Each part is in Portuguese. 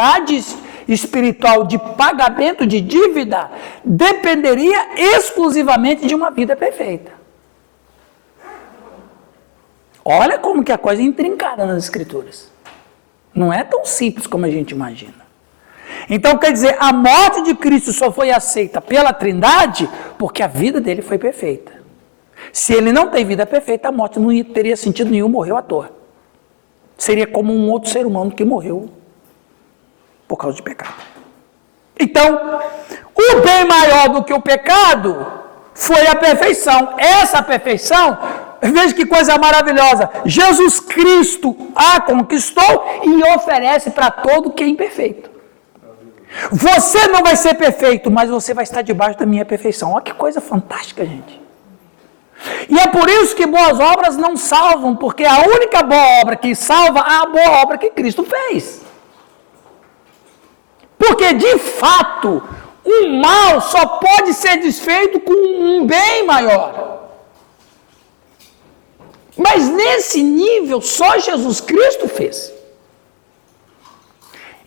capacidade espiritual de pagamento de dívida dependeria exclusivamente de uma vida perfeita. Olha como que a coisa é intrincada nas Escrituras. Não é tão simples como a gente imagina. Então, quer dizer, a morte de Cristo só foi aceita pela Trindade porque a vida dele foi perfeita. Se ele não tem vida perfeita, a morte não teria sentido nenhum, morreu à toa. Seria como um outro ser humano que morreu por causa de pecado. Então, o bem maior do que o pecado foi a perfeição. Essa perfeição, veja que coisa maravilhosa, Jesus Cristo a conquistou e oferece para todo que é imperfeito. Você não vai ser perfeito, mas você vai estar debaixo da minha perfeição. Olha que coisa fantástica, gente. E é por isso que boas obras não salvam, porque a única boa obra que salva é a boa obra que Cristo fez. Porque, de fato, um mal só pode ser desfeito com um bem maior. Mas nesse nível, só Jesus Cristo fez.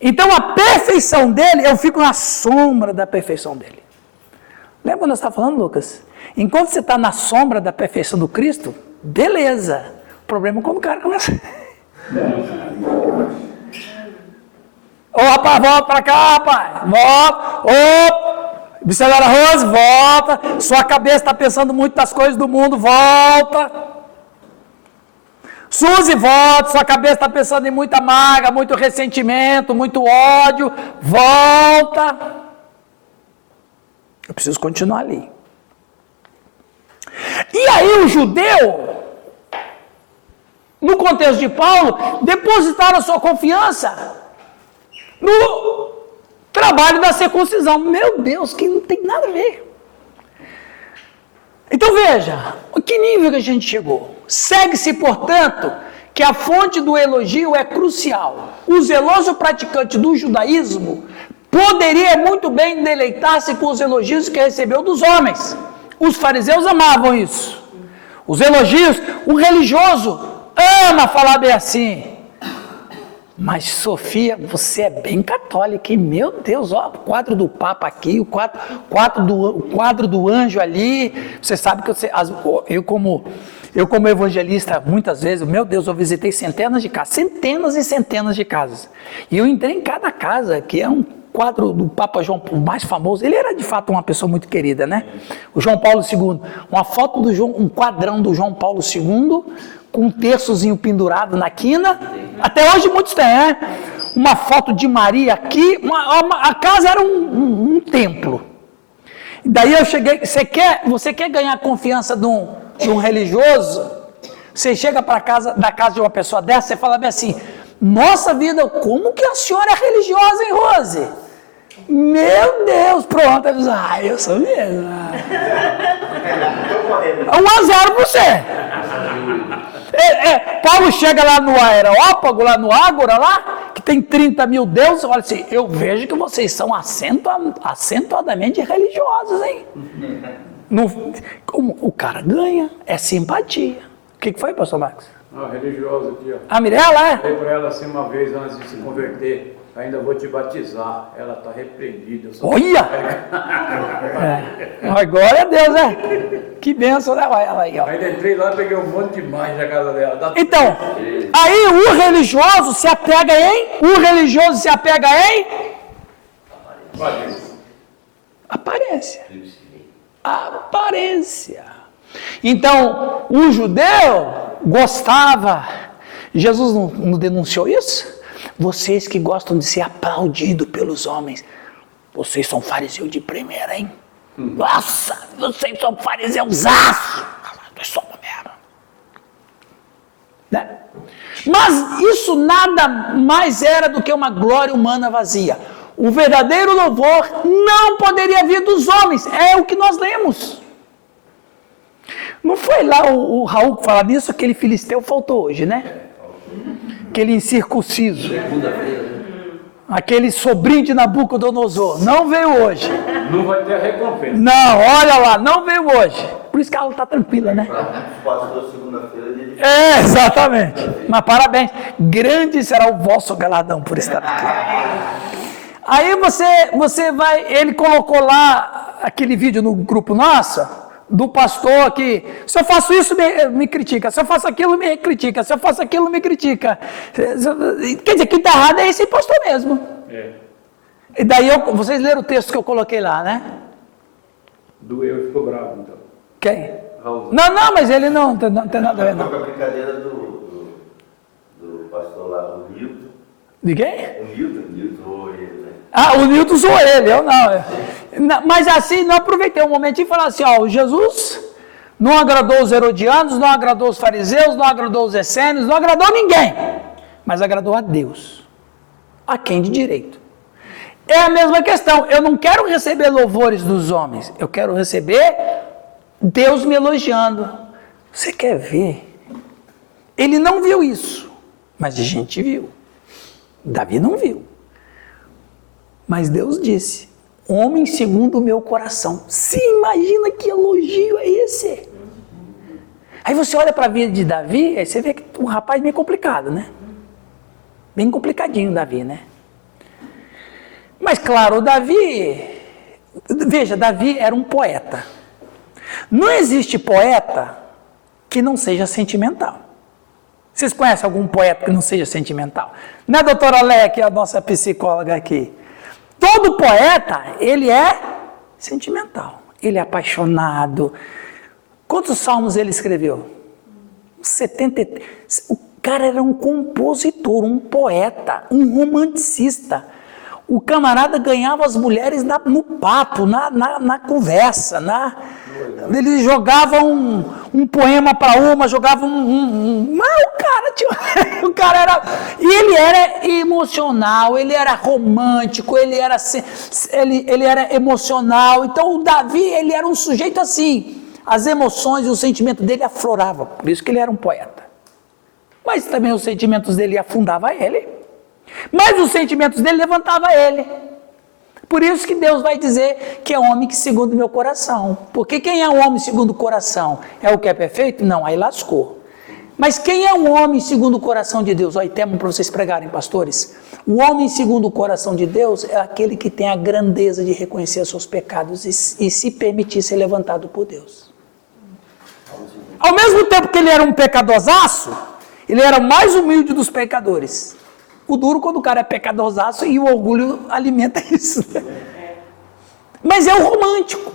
Então, a perfeição dele, eu fico na sombra da perfeição dele. Lembra quando nós estávamos falando, Lucas? Enquanto você está na sombra da perfeição do Cristo, beleza. O problema é quando o cara começa... Ô, rapaz, volta para cá, rapaz. Volta. Ô, Missionária Rose, volta. Sua cabeça está pensando muito das coisas do mundo, volta. Suzy, volta. Sua cabeça está pensando em muita mágoa, muito ressentimento, muito ódio. Volta. Eu preciso continuar ali. E aí o judeu, no contexto de Paulo, depositaram a sua confiança no trabalho da circuncisão. Meu Deus, que não tem nada a ver. Então veja, que nível que a gente chegou. Segue-se, portanto, que a fonte do elogio é crucial. O zeloso praticante do judaísmo poderia muito bem deleitar-se com os elogios que recebeu dos homens. Os fariseus amavam isso. Os elogios, o religioso ama falar bem assim. Mas, Sofia, você é bem católica, e meu Deus, ó, o quadro do Papa aqui, o quadro do anjo ali. Você sabe que eu como evangelista, muitas vezes, meu Deus, eu visitei centenas e centenas de casas. E eu entrei em cada casa, que é um quadro do Papa João, o mais famoso. Ele era de fato uma pessoa muito querida, né? O João Paulo II. Uma foto do um quadrão do João Paulo II, com um terçozinho pendurado na quina. Até hoje muitos têm, né? Uma foto de Maria aqui. A casa era um templo. E daí eu cheguei. Você quer ganhar a confiança de um religioso? Você chega da casa de uma pessoa dessa, você fala bem assim: nossa vida, como que a senhora é religiosa, hein, Rose? Meu Deus, pronto. Ele diz, eu sou mesmo. 1-0 para você. Paulo chega lá no Areópago, lá no Ágora, lá, que tem 30 mil deuses, olha assim, eu vejo que vocês são acentuadamente religiosos, hein? O cara ganha, é simpatia. O que foi, pastor Marcos? Religiosa aqui, ó. A Mirella, é? Falei para ela assim uma vez, antes de se converter, ainda vou te batizar. Ela está repreendida. Olha! Glória a Deus, né? Que bênção, né? Aí, ó. Ainda entrei lá e peguei um monte de imagem na casa dela. Então, aí o religioso se apega em? Aparência. Então, o judeu gostava. Jesus não denunciou isso? Vocês que gostam de ser aplaudidos pelos homens, vocês são fariseus de primeira, hein? Nossa, vocês são fariseusaço. Nós somos mesmo. Né? Mas isso nada mais era do que uma glória humana vazia. O verdadeiro louvor não poderia vir dos homens. É o que nós lemos. Não foi lá o Raul que fala nisso, aquele filisteu faltou hoje, né? Aquele incircunciso. Aquele sobrinho de Nabucodonosor. Não veio hoje. Não vai ter recompensa. Não, olha lá, não veio hoje. Por isso que ela está tranquila, né? Exatamente. Mas parabéns. Grande será o vosso galardão por estar aqui. Aí você vai, ele colocou lá aquele vídeo no grupo nosso, do pastor que, se eu faço isso, me critica, se eu faço aquilo, me critica, se eu faço aquilo, me critica. Quer dizer, quem está errado é esse pastor mesmo. E daí, vocês leram o texto que eu coloquei lá, né? Doeu e ficou bravo, então. Quem? Raul. Não, mas ele não tem nada a ver, Com a não. brincadeira do pastor lá, o Nilton. De quem? O Nilton, ou ele, né? Ah, o Nilton sou ele, eu não. Mas assim, não aproveitei um momentinho e falar assim, ó, Jesus não agradou os herodianos, não agradou os fariseus, não agradou os essênios, não agradou ninguém, mas agradou a Deus. A quem de direito? É a mesma questão, eu não quero receber louvores dos homens, eu quero receber Deus me elogiando. Você quer ver? Ele não viu isso, mas a gente viu. Davi não viu. Mas Deus disse, homem segundo o meu coração. Se imagina que elogio é esse? Aí você olha para a vida de Davi, aí você vê que um rapaz bem complicado, né? Bem complicadinho Davi, né? Mas claro, veja, Davi era um poeta. Não existe poeta que não seja sentimental. Vocês conhecem algum poeta que não seja sentimental? Não é a doutora Léa, que é a nossa psicóloga aqui. Todo poeta, ele é sentimental. Ele é apaixonado. Quantos salmos ele escreveu? 73. O cara era um compositor, um poeta, um romanticista. O camarada ganhava as mulheres no papo, na conversa, ele jogava um poema para uma, jogava mas o cara era, e ele era emocional, ele era romântico, ele era emocional. Então o Davi, ele era um sujeito assim, as emoções e o sentimento dele afloravam, por isso que ele era um poeta. Mas também os sentimentos dele afundavam ele. Mas os sentimentos dele levantavam ele. Por isso que Deus vai dizer que é homem que segundo o meu coração. Porque quem é um homem segundo o coração? É o que é perfeito? Não, aí lascou. Mas quem é um homem segundo o coração de Deus? Olha, tema para vocês pregarem, pastores. O homem segundo o coração de Deus é aquele que tem a grandeza de reconhecer os seus pecados e se permitir ser levantado por Deus. Ao mesmo tempo que ele era um pecadorzaço, ele era o mais humilde dos pecadores. O duro quando o cara é pecadorzaço e o orgulho alimenta isso. Mas é o romântico.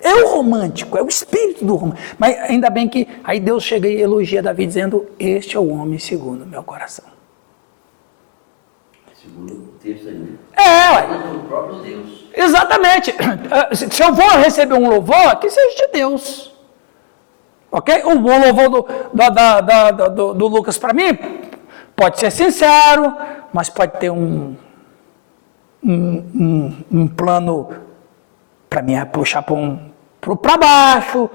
É o romântico, é o espírito do romântico. Mas ainda bem que aí Deus chega e elogia Davi dizendo, este é o homem segundo o meu coração. Segundo o texto aí. Ué. Segundo o próprio Deus. Exatamente. Se eu vou receber um louvor, que seja de Deus. Ok? O bom louvor do Lucas para mim pode ser sincero, mas pode ter um plano para me puxar para baixo,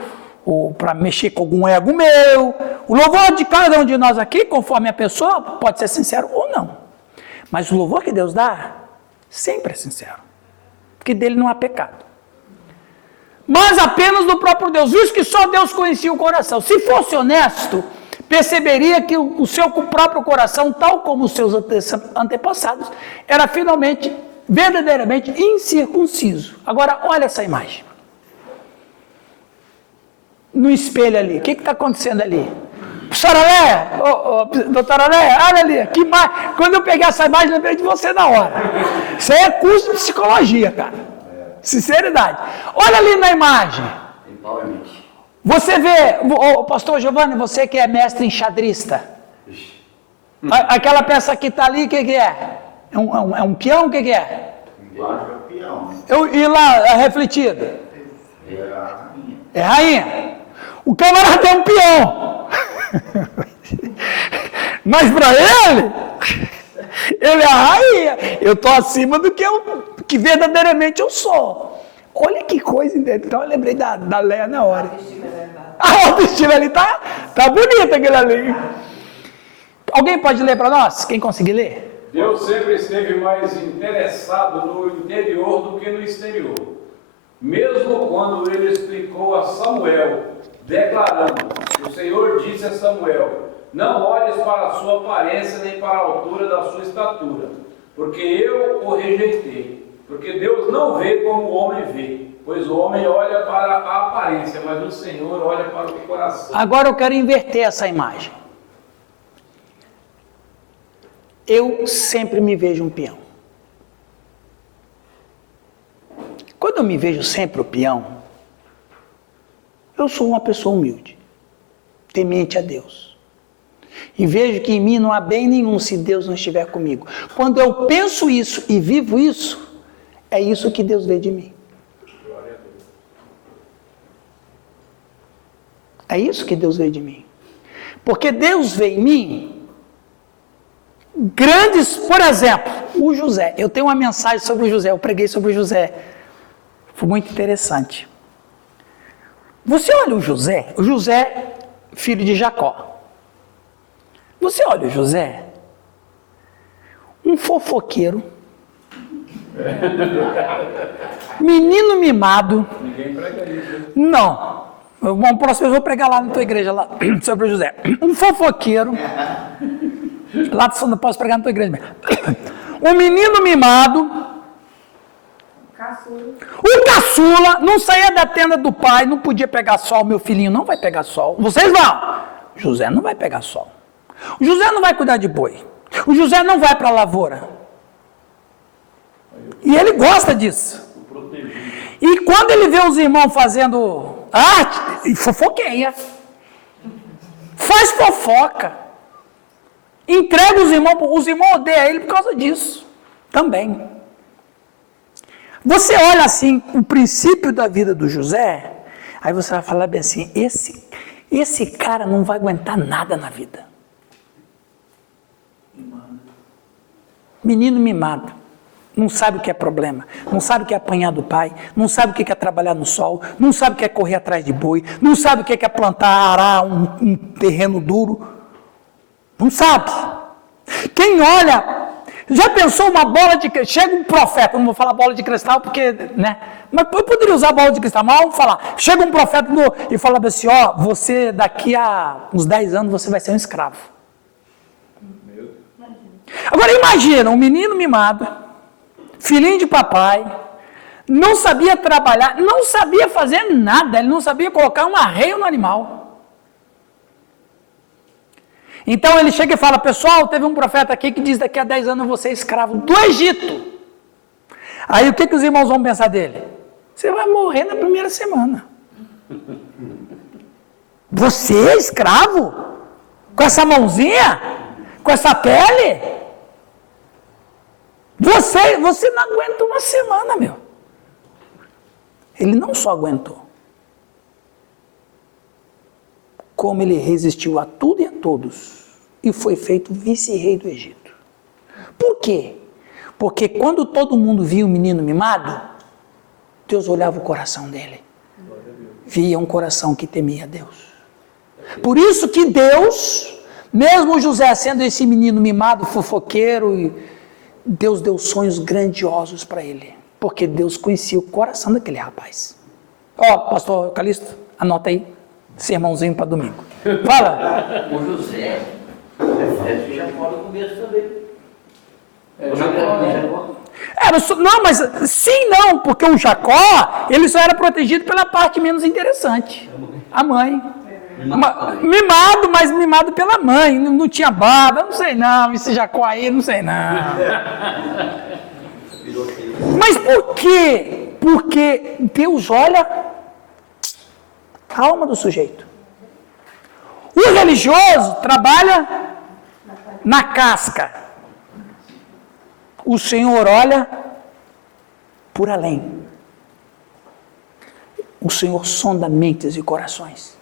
ou para mexer com algum ego meu. O louvor de cada um de nós aqui, conforme a pessoa, pode ser sincero ou não. Mas o louvor que Deus dá, sempre é sincero. Porque dele não há pecado. Mas apenas do próprio Deus, visto que só Deus conhecia o coração. Se fosse honesto, perceberia que o seu próprio coração, tal como os seus antepassados, era finalmente, verdadeiramente incircunciso. Agora, olha essa imagem. No espelho ali, o que está acontecendo ali? Professora Léa, doutora Léa, olha ali, que quando eu peguei essa imagem, lembrei de você na hora. Isso aí é curso de psicologia, cara. Sinceridade. Olha ali na imagem. Você vê, pastor Giovanni, você que é mestre enxadrista. Aquela peça que está ali, o que é? É um peão, o que é? E lá, refletida? É rainha. O camarada é um peão. Mas para ele é a rainha. Eu estou acima do que verdadeiramente eu sou. Olha que coisa. Então eu lembrei da Léa na hora. A autoestima ali tá bonita aquele ali. Alguém pode ler para nós? Quem conseguir ler? Deus sempre esteve mais interessado no interior do que no exterior. Mesmo quando ele explicou a Samuel, declarando, o Senhor disse a Samuel, não olhes para a sua aparência nem para a altura da sua estatura, porque eu o rejeitei. Porque Deus não vê como o homem vê, pois o homem olha para a aparência, mas o Senhor olha para o coração. Agora eu quero inverter essa imagem. Eu sempre me vejo um peão. Quando eu me vejo sempre o peão, eu sou uma pessoa humilde, temente a Deus. E vejo que em mim não há bem nenhum se Deus não estiver comigo. Quando eu penso isso e vivo isso, é isso que Deus vê de mim. É isso que Deus vê de mim. Porque Deus vê em mim grandes, por exemplo, o José. Eu tenho uma mensagem sobre o José, eu preguei sobre o José. Foi muito interessante. Você olha o José, filho de Jacó. Você olha o José, um fofoqueiro, menino mimado. Ninguém prega isso. Não. Bom, próximo eu vou pregar lá na tua igreja, lá, sobre o José. Um fofoqueiro. Lá não posso pregar na tua igreja mesmo. Um menino mimado. O caçula não saía da tenda do pai, não podia pegar sol. Meu filhinho não vai pegar sol. Vocês vão. José não vai pegar sol. O José não vai cuidar de boi. O José não vai para a lavoura. E ele gosta disso. E quando ele vê os irmãos fazendo arte, fofoqueia. Faz fofoca. Entrega os irmãos odeiam ele por causa disso. Também. Você olha assim, o princípio da vida do José, aí você vai falar bem assim, esse cara não vai aguentar nada na vida. Menino mimado, não sabe o que é problema, não sabe o que é apanhar do pai, não sabe o que é trabalhar no sol, não sabe o que é correr atrás de boi, não sabe o que é plantar, arar um terreno duro, não sabe. Quem olha... Já pensou uma bola de cristal? Chega um profeta, não vou falar bola de cristal porque, né? Mas eu poderia usar bola de cristal, mas vamos falar. Chega um profeta e fala assim, ó, você daqui a uns 10 anos você vai ser um escravo. Agora imagina, um menino mimado, filhinho de papai, não sabia trabalhar, não sabia fazer nada, ele não sabia colocar um arreio no animal. Então ele chega e fala, pessoal, teve um profeta aqui que diz daqui a 10 anos eu vou ser escravo do Egito. Aí o que os irmãos vão pensar dele? Você vai morrer na primeira semana. Você é escravo? Com essa mãozinha? Com essa pele? Você não aguenta uma semana, meu. Ele não só aguentou, como ele resistiu a tudo e a todos, e foi feito vice-rei do Egito. Por quê? Porque quando todo mundo via o menino mimado, Deus olhava o coração dele. Via um coração que temia Deus. Por isso que Deus, mesmo José sendo esse menino mimado, fofoqueiro, Deus deu sonhos grandiosos para ele. Porque Deus conhecia o coração daquele rapaz. Ó, pastor Calixto, anota aí. Sermãozinho para domingo. Fala. O José, já fala no começo também. Não, mas sim, não, porque o Jacó, ele só era protegido pela parte menos interessante. A mãe. Mimado, mas mimado pela mãe. Não tinha barba, eu não sei não. Esse Jacó aí, não sei não. Mas por quê? Porque Deus olha a alma do sujeito. O religioso trabalha na casca. O Senhor olha por além. O Senhor sonda mentes e corações.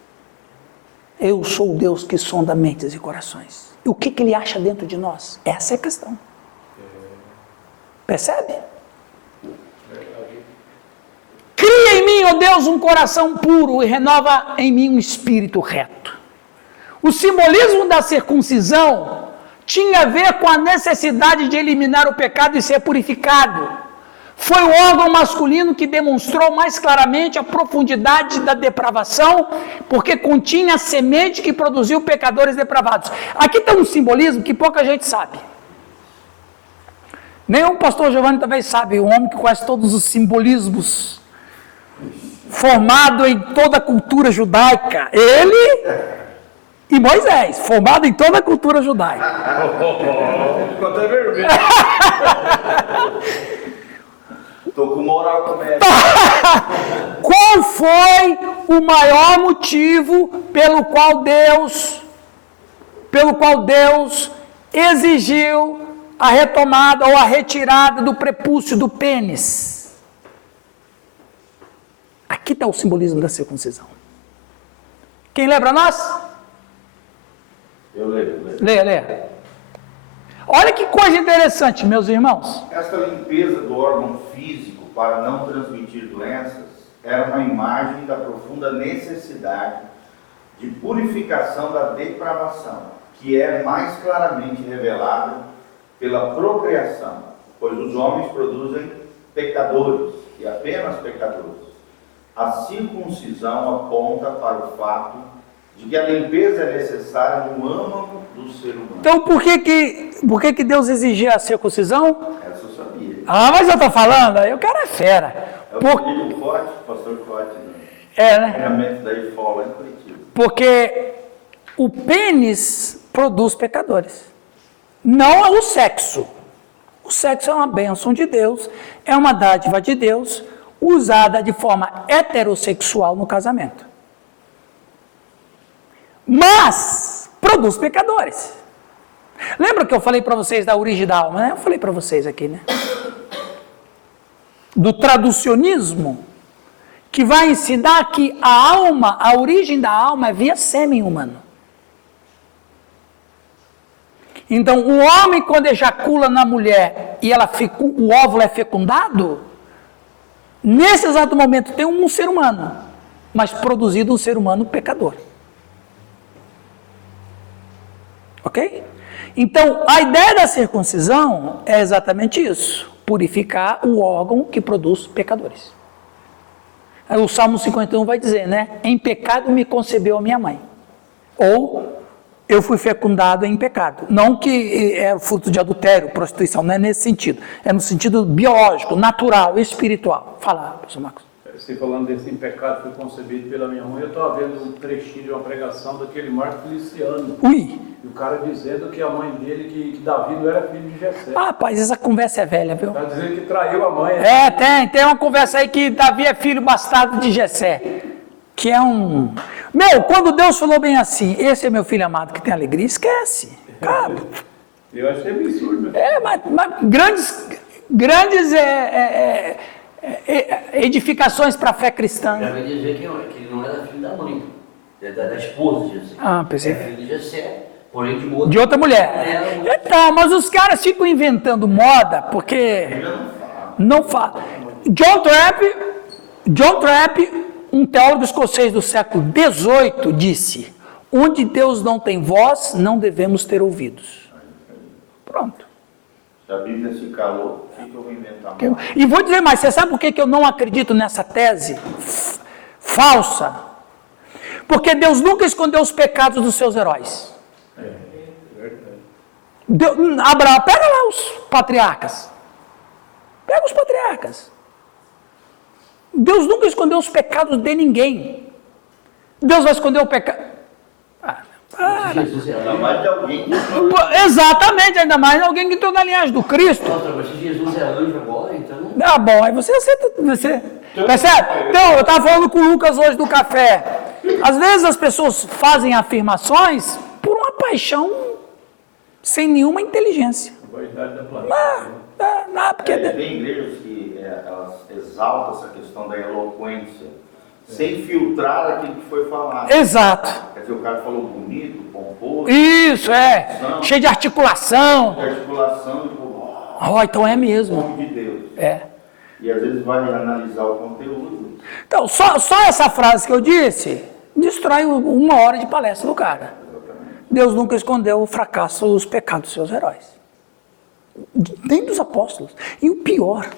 Eu sou o Deus que sonda mentes e corações. E o que Ele acha dentro de nós? Essa é a questão. Percebe? Cria em mim, ó Deus, um coração puro e renova em mim um espírito reto. O simbolismo da circuncisão tinha a ver com a necessidade de eliminar o pecado e ser purificado. Foi o órgão masculino que demonstrou mais claramente a profundidade da depravação, porque continha a semente que produziu pecadores depravados. Aqui tem um simbolismo que pouca gente sabe. Nem o pastor Giovanni talvez sabe, o homem que conhece todos os simbolismos, formado em toda a cultura judaica. Ele e Moisés, formado em toda a cultura judaica. Ficou até vermelho. Tô com moral com ela. Qual foi o maior motivo pelo qual Deus exigiu a retomada ou a retirada do prepúcio do pênis? Aqui está o simbolismo da circuncisão. Quem lembra nós? Eu leio. Leia. Olha que coisa interessante, meus irmãos. Esta limpeza do órgão físico para não transmitir doenças era uma imagem da profunda necessidade de purificação da depravação, que é mais claramente revelada pela procriação, pois os homens produzem pecadores, e apenas pecadores. A circuncisão aponta para o fato de que a limpeza é necessária no âmago do ser humano. Então, por que Deus exigia a circuncisão? Essa eu sabia. Ah, mas eu estou falando, aí o cara é fera. É o Felipe Forte, pastor Forte, né? É, né? Treinamento da IFOL em Curitiba. Porque o pênis produz pecadores. Não é o sexo. O sexo é uma bênção de Deus, é uma dádiva de Deus, usada de forma heterossexual no casamento. Mas produz pecadores. Lembra que eu falei para vocês da origem da alma, né? Eu falei para vocês aqui, né? Do traducionismo, que vai ensinar que a alma, a origem da alma é via sêmen humano. Então, o homem, quando ejacula na mulher e o óvulo é fecundado, nesse exato momento tem um ser humano, mas produzido um ser humano pecador. Ok? Então, a ideia da circuncisão é exatamente isso: purificar o órgão que produz pecadores. O Salmo 51 vai dizer, né? Em pecado me concebeu a minha mãe. Ou eu fui fecundado em pecado. Não que é fruto de adultério, prostituição, não é nesse sentido. É no sentido biológico, natural, espiritual. Fala, professor Marcos. Você falando desse em pecado foi concebido pela minha mãe, eu estava vendo um trechinho de uma pregação daquele Marco Feliciano. Ui! E o cara dizendo que a mãe dele, que Davi não era filho de Jessé. Ah, rapaz, essa conversa é velha, viu? Está dizendo que traiu a mãe. Tem uma conversa aí que Davi é filho bastardo de Jessé. Que é um... Meu, quando Deus falou bem assim, esse é meu filho amado que tem alegria, esquece. Cara. Eu achei absurdo. Mas grandes edificações para a fé cristã. Já vai dizer que ele não era filho da mãe, da esposa de Jessé. Ah, pensei. É filho de Jessé, porém de outra mulher. Então, mas os caras ficam inventando moda, porque não fala. John Trapp, um teólogo escocês do século XVIII, disse: onde Deus não tem voz, não devemos ter ouvidos. Pronto. Se a Bíblia se calou, o que eu vou inventar? E vou dizer mais, você sabe por que eu não acredito nessa tese falsa? Porque Deus nunca escondeu os pecados dos seus heróis. Abraão, pega lá os patriarcas. Pega os patriarcas. Deus nunca escondeu os pecados de ninguém. Deus vai esconder o pecado. Ainda mais de alguém. Exatamente, ainda mais de alguém que entrou na linhagem do Cristo. Nossa, mas se Jesus é anjo agora, então... Ah, bom, aí você aceita. Percebe? Então, eu estava falando com o Lucas hoje do café. Às vezes as pessoas fazem afirmações por uma paixão sem nenhuma inteligência. Porque... Tem igrejas que elas exaltam essa questão da eloquência, sem filtrar aquilo que foi falado. Exato. Quer dizer, o cara falou bonito, pomposo. Isso, cheio de articulação. De articulação, Então é mesmo. nome de Deus. É. E às vezes vai analisar o conteúdo. Então, só essa frase que eu disse destrói uma hora de palestra do cara. Deus nunca escondeu o fracasso, os pecados dos seus heróis. Nem dos apóstolos. E o pior,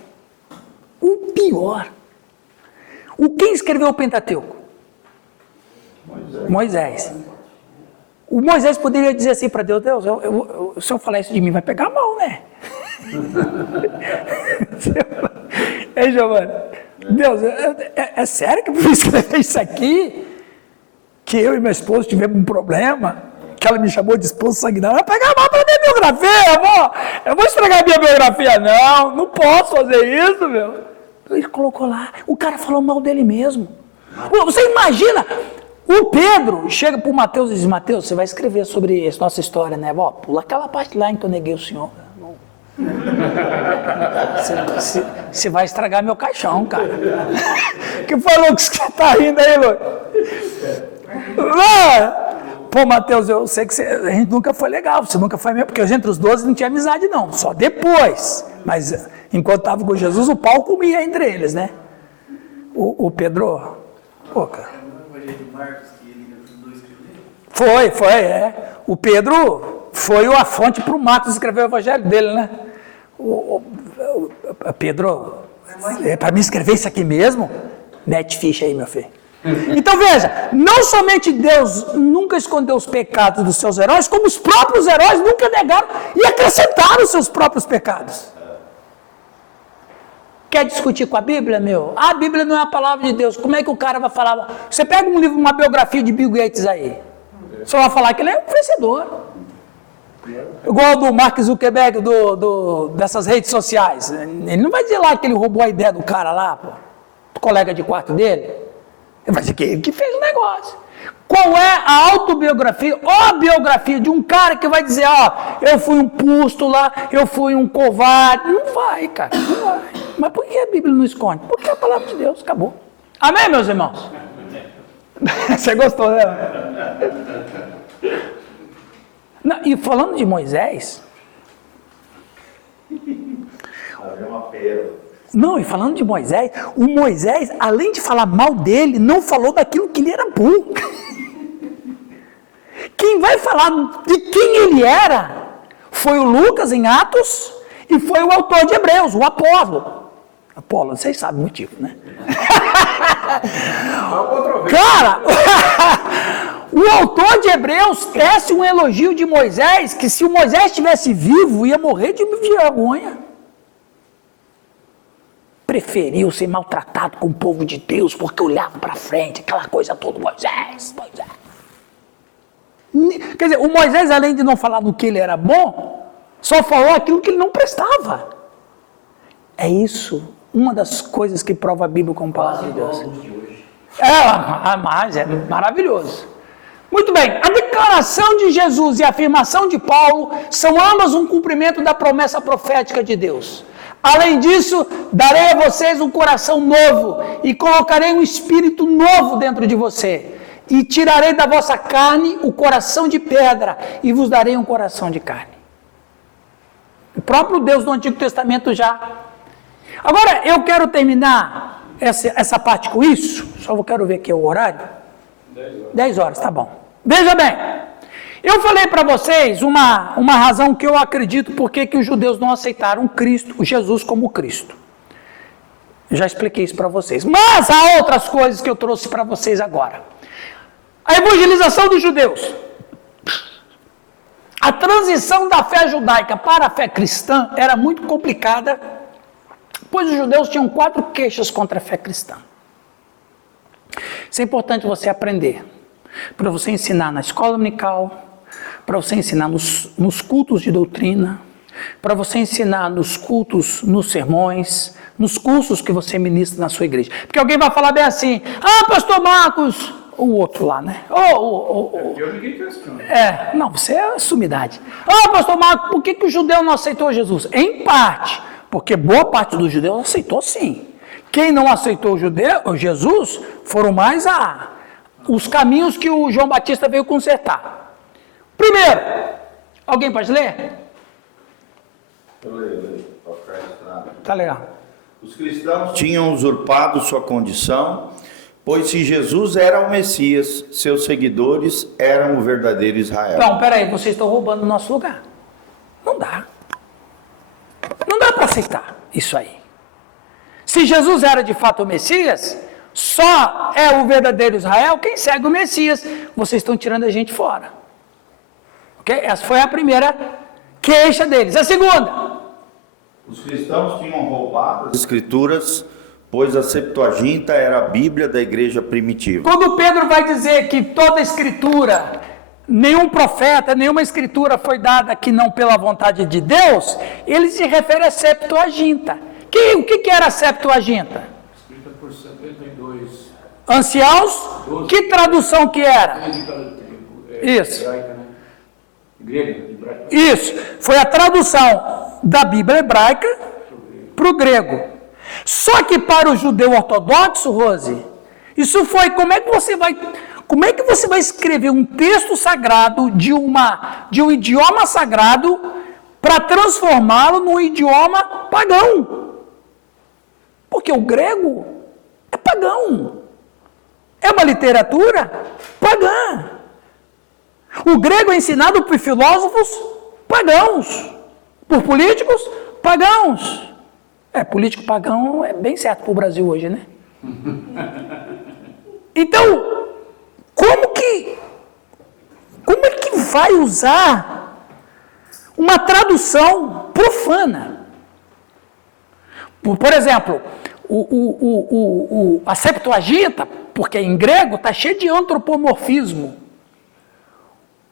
quem escreveu o Pentateuco? Moisés. O Moisés poderia dizer assim para Deus, se eu falar isso de mim vai pegar mal, né? Ei, Giovanni, Deus, é sério que eu vou escrever isso aqui? Que eu e minha esposa tivemos um problema, que ela me chamou de esposa sanguinária, vai pegar mal para minha biografia, eu vou estragar minha biografia, não posso fazer isso, meu. Ele colocou lá, o cara falou mal dele mesmo. Você imagina, o Pedro chega para o Mateus e diz, Mateus, você vai escrever sobre essa nossa história, né? Ó, pula aquela parte lá em que eu neguei o senhor. Você vai estragar meu caixão, cara. Que foi, Lucas, que tá rindo aí, Lucas? Pô, Mateus, eu sei que a gente nunca foi legal, você nunca foi mesmo, porque entre os 12 não tinha amizade não, só depois. Mas enquanto estava com Jesus, o pau comia entre eles, né? O Pedro, pô, cara. Foi, é. O Pedro foi a fonte para o Marcos escrever o evangelho dele, né? Pedro, para mim escrever isso aqui mesmo, mete ficha aí, meu filho. Então veja, não somente Deus nunca escondeu os pecados dos seus heróis, como os próprios heróis nunca negaram e acrescentaram os seus próprios pecados. Quer discutir com a Bíblia, meu? A Bíblia não é a palavra de Deus. Como é que o cara vai falar? Você pega um livro, uma biografia de Bill Gates aí. Você vai falar que ele é um vencedor. Igual do Mark Zuckerberg, dessas redes sociais. Ele não vai dizer lá que ele roubou a ideia do cara lá, pô, do colega de quarto dele. Ele vai dizer que ele que fez o negócio. Qual é a autobiografia ou a biografia de um cara que vai dizer, eu fui um pústula, eu fui um covarde? Não vai, cara, não vai. Mas por que a Bíblia não esconde? Porque é a palavra de Deus, acabou. Amém, meus irmãos? Você gostou, né? Não, e falando de Moisés... Não, e falando de Moisés, o Moisés, além de falar mal dele, não falou daquilo que ele era bom. Quem vai falar de quem ele era foi o Lucas em Atos e foi o autor de Hebreus, o Apolo. Apolo, vocês sabem o motivo, né? Cara, o autor de Hebreus tece um elogio de Moisés, que se o Moisés estivesse vivo, ia morrer de vergonha. Preferiu ser maltratado com o povo de Deus, porque olhava para frente, aquela coisa toda, Moisés. Quer dizer, o Moisés, além de não falar no que ele era bom, só falou aquilo que ele não prestava. É isso, uma das coisas que prova a Bíblia como palavra de Deus. Mas é maravilhoso. Muito bem, a declaração de Jesus e a afirmação de Paulo são ambas um cumprimento da promessa profética de Deus. Além disso, darei a vocês um coração novo e colocarei um espírito novo dentro de você. E tirarei da vossa carne o coração de pedra e vos darei um coração de carne. O próprio Deus do Antigo Testamento já. Agora, eu quero terminar essa parte com isso. Só quero ver aqui o horário. 10 horas, tá bom. Veja bem. Eu falei para vocês uma razão que eu acredito porque que os judeus não aceitaram Cristo, Jesus como Cristo. Eu já expliquei isso para vocês. Mas há outras coisas que eu trouxe para vocês agora. A evangelização dos judeus. A transição da fé judaica para a fé cristã era muito complicada, pois os judeus tinham 4 queixas contra a fé cristã. Isso é importante você aprender. Para você ensinar na escola dominical, para você ensinar nos cultos de doutrina, para você ensinar nos cultos, nos sermões, nos cursos que você ministra na sua igreja. Porque alguém vai falar bem assim, pastor Marcos, o outro lá, né? Eu ninguém questiona. Não, você é a sumidade. Pastor Marcos, por que o judeu não aceitou Jesus? Em parte, porque boa parte dos judeus aceitou sim. Quem não aceitou Jesus foram mais os caminhos que o João Batista veio consertar. Primeiro, alguém pode ler? Eu leio. Tá legal. Os cristãos tinham usurpado sua condição, pois se Jesus era o Messias, seus seguidores eram o verdadeiro Israel. Não, peraí, vocês estão roubando o nosso lugar. Não dá. Não dá para aceitar isso aí. Se Jesus era de fato o Messias, só é o verdadeiro Israel quem segue o Messias. Vocês estão tirando a gente fora. Ok? Essa foi a primeira queixa deles. A segunda, Os cristãos tinham roubado as escrituras, pois a Septuaginta era a Bíblia da igreja primitiva. Quando Pedro vai dizer que toda escritura, nenhum profeta, nenhuma escritura foi dada que não pela vontade de Deus, ele se refere à Septuaginta. O que era a Septuaginta? Escrita por 72. Anciãos? Que tradução que era? Isso. Hebraica, né? Grega, hebraica. Isso. Foi a tradução da Bíblia hebraica para o grego. Só que para o judeu ortodoxo, Rose, isso foi, como é que você vai escrever um texto sagrado de um idioma sagrado para transformá-lo num idioma pagão? Porque o grego é pagão. É uma literatura pagã. O grego é ensinado por filósofos pagãos, por políticos pagãos. Político pagão é bem certo para o Brasil hoje, né? Então, como é que vai usar uma tradução profana? Por exemplo, a Septuaginta, porque em grego está cheio de antropomorfismo.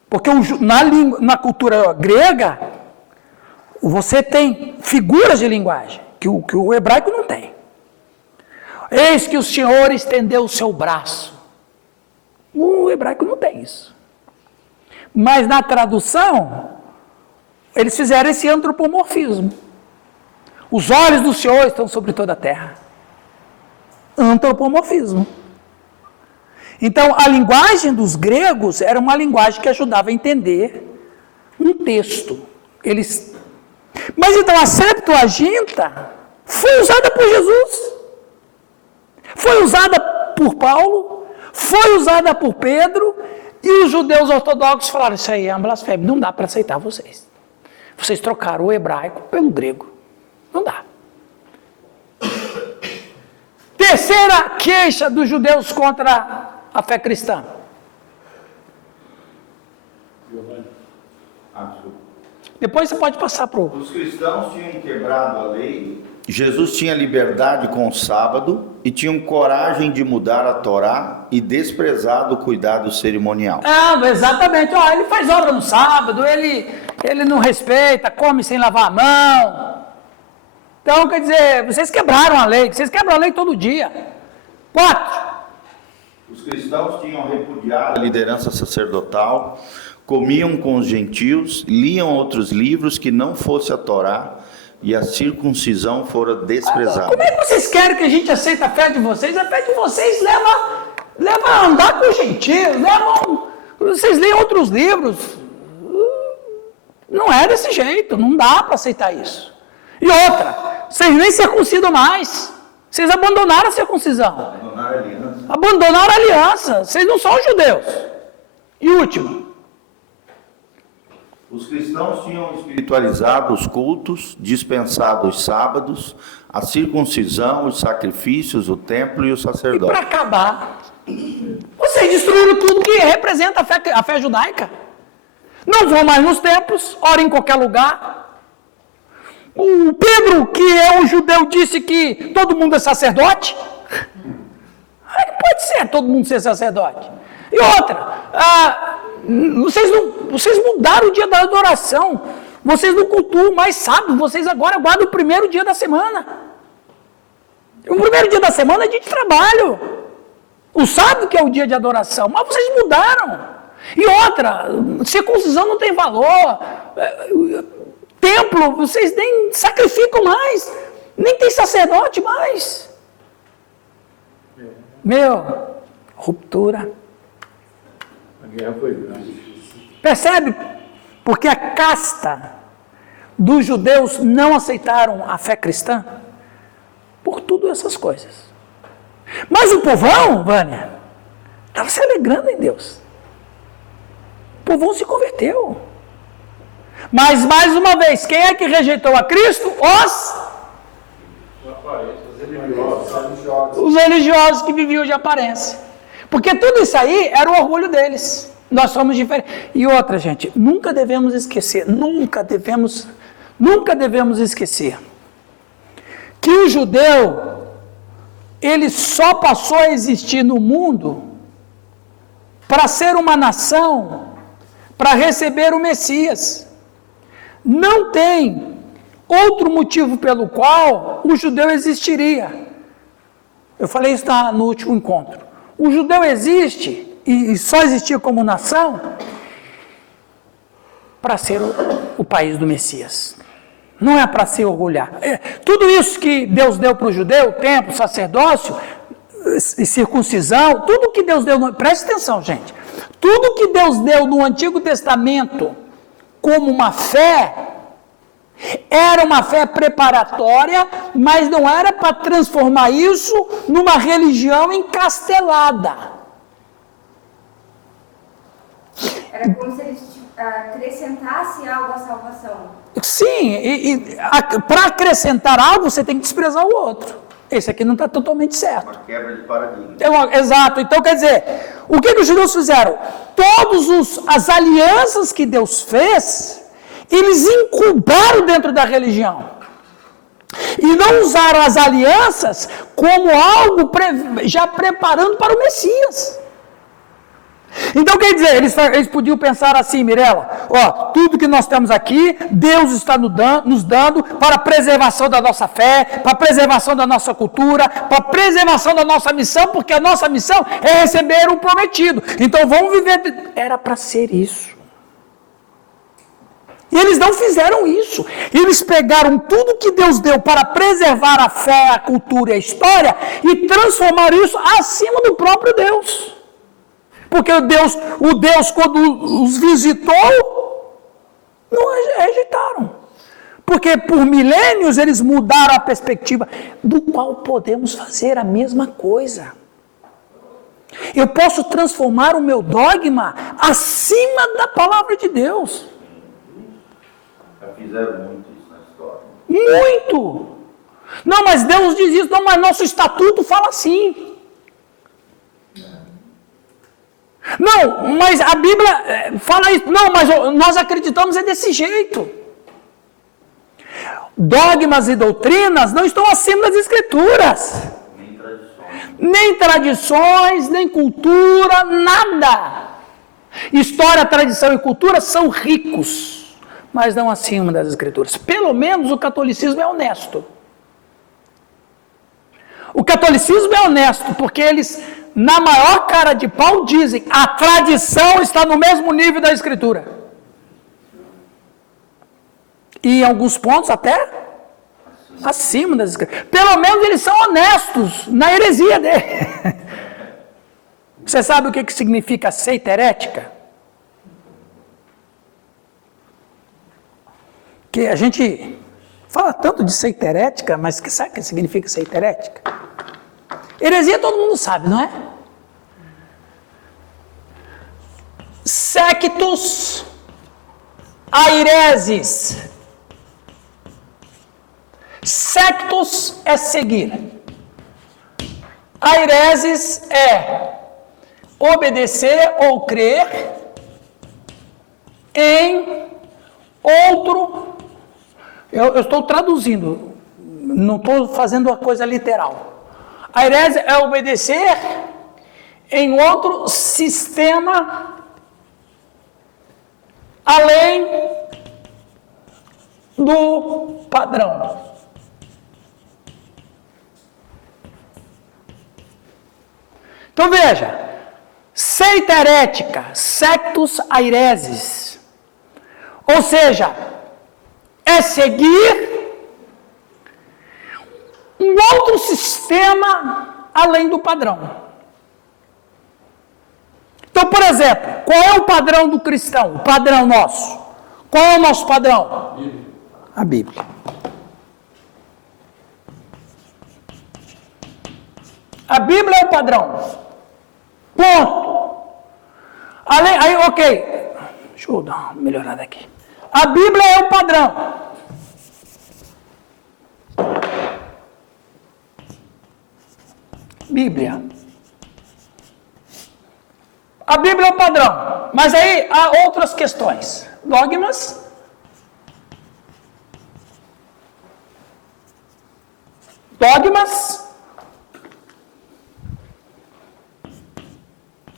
Porque na cultura grega, você tem figuras de linguagem que o hebraico não tem. Eis que o Senhor estendeu o seu braço. O hebraico não tem isso. Mas na tradução, eles fizeram esse antropomorfismo. Os olhos do Senhor estão sobre toda a terra. Antropomorfismo. Então, a linguagem dos gregos era uma linguagem que ajudava a entender um texto. Mas então a Septuaginta foi usada por Jesus, foi usada por Paulo, foi usada por Pedro, e os judeus ortodoxos falaram: isso aí é uma blasfêmia, não dá para aceitar vocês. Vocês trocaram o hebraico pelo grego. Não dá. Terceira queixa dos judeus contra a fé cristã. Depois você pode passar para o... Os cristãos tinham quebrado a lei. Jesus tinha liberdade com o sábado e tinham coragem de mudar a Torá e desprezado o cuidado cerimonial. Exatamente. Ele faz obra no sábado, ele não respeita, come sem lavar a mão. Então, quer dizer, vocês quebraram a lei, vocês quebram a lei todo dia. 4. Os cristãos tinham repudiado a liderança sacerdotal, comiam com os gentios, liam outros livros que não fosse a Torá, e a circuncisão fora desprezada. Como é que vocês querem que a gente aceite a fé de vocês? A fé de vocês leva a andar com os gentios, vocês leem outros livros. Não é desse jeito, não dá para aceitar isso. E outra, vocês nem circuncidam mais. Vocês abandonaram a circuncisão. Abandonaram a aliança. Vocês não são judeus. E último. Os cristãos tinham espiritualizado os cultos, dispensado os sábados, a circuncisão, os sacrifícios, o templo e o E sacerdócio. para acabar, vocês destruíram tudo que representa a fé judaica. Não vão mais nos templos, oram em qualquer lugar. O Pedro, que é um judeu, disse que todo mundo é sacerdote. Pode ser todo mundo ser sacerdote. E outra, vocês mudaram o dia da adoração. Vocês não cultuam mais sábado, vocês agora guardam o primeiro dia da semana. O primeiro dia da semana é dia de trabalho. O sábado que é o dia de adoração, mas vocês mudaram. E outra, circuncisão não tem valor. Templo, vocês nem sacrificam mais. Nem tem sacerdote mais. Ruptura. A guerra foi grande. Percebe? Porque a casta dos judeus não aceitaram a fé cristã por tudo essas coisas. Mas o povão, Vânia, estava se alegrando em Deus. O povão se converteu. Mas, mais uma vez, quem é que rejeitou a Cristo? Os religiosos que viviam de aparência. Porque tudo isso aí era o orgulho deles. Nós somos diferentes. E outra, gente, nunca devemos esquecer que o judeu, ele só passou a existir no mundo para ser uma nação, para receber o Messias. Não tem outro motivo pelo qual o judeu existiria. Eu falei isso no último encontro. O judeu existe, e só existia como nação, para ser o país do Messias. Não é para se orgulhar. Tudo isso que Deus deu para o judeu, templo, sacerdócio, e circuncisão, tudo que Deus deu, preste atenção, gente, tudo que Deus deu no Antigo Testamento como uma fé, era uma fé preparatória, mas não era para transformar isso numa religião encastelada. Era como se eles acrescentassem algo à salvação. Sim, para acrescentar algo, você tem que desprezar o outro. Esse aqui não está totalmente certo. Uma quebra de paradigma. Exato. Então, quer dizer, o que os judeus fizeram? As alianças que Deus fez, eles incubaram dentro da religião. E não usaram as alianças como algo já preparando para o Messias. Então, quer dizer, eles podiam pensar assim, Mirela, tudo que nós temos aqui, Deus está nos dando para a preservação da nossa fé, para a preservação da nossa cultura, para a preservação da nossa missão, porque a nossa missão é receber o prometido. Então, vamos viver... Era para ser isso. E eles não fizeram isso. Eles pegaram tudo que Deus deu para preservar a fé, a cultura e a história e transformaram isso acima do próprio Deus. Porque o Deus, quando os visitou, não rejeitaram. Porque por milênios eles mudaram a perspectiva, do qual podemos fazer a mesma coisa. Eu posso transformar o meu dogma acima da palavra de Deus. Já fizeram muito isso na história. Muito! Não, mas Deus diz isso, não, mas nosso estatuto fala assim. Não, mas a Bíblia fala isso. Não, mas nós acreditamos desse jeito. Dogmas e doutrinas não estão acima das Escrituras. Nem tradições, nem cultura, nada. História, tradição e cultura são ricos, mas não acima das Escrituras. Pelo menos o catolicismo é honesto. O catolicismo é honesto, porque eles... na maior cara de pau dizem, a tradição está no mesmo nível da Escritura. E em alguns pontos até acima das Escrituras. Pelo menos eles são honestos na heresia dele. Você sabe o que significa seita herética? Que a gente fala tanto de seita herética, mas sabe o que significa seita herética? Heresia todo mundo sabe, não é? Sectus aireses. Sectus é seguir. Aireses é obedecer ou crer em outro. Eu estou traduzindo, não estou fazendo a coisa literal. A heresia é obedecer em outro sistema além do padrão. Então veja, seita herética, sectus aireses, ou seja, é seguir um outro sistema além do padrão. Então, por exemplo, qual é o padrão do cristão? O padrão nosso. Qual é o nosso padrão? A Bíblia. A Bíblia é o padrão. Ponto. Aí, ok. Deixa eu dar uma melhorada aqui. A Bíblia é o padrão. Bíblia. A Bíblia é o padrão, mas aí há outras questões. Dogmas. Dogmas,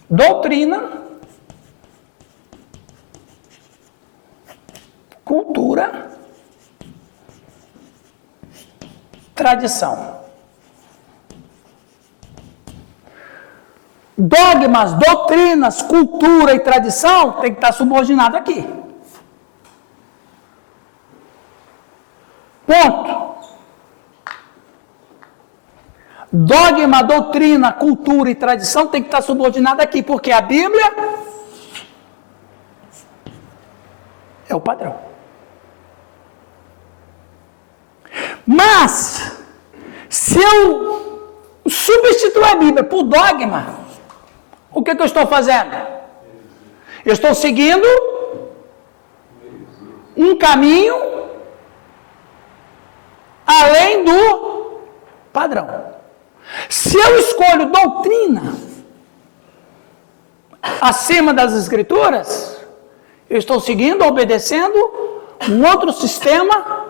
doutrina, cultura, tradição. Dogmas, doutrinas, cultura e tradição tem que estar subordinado aqui. Ponto. Dogma, doutrina, cultura e tradição tem que estar subordinado aqui, porque a Bíblia é o padrão. Mas, se eu substituir a Bíblia por dogma, o que eu estou fazendo? Eu estou seguindo um caminho além do padrão. Se eu escolho doutrina acima das Escrituras, eu estou seguindo, obedecendo um outro sistema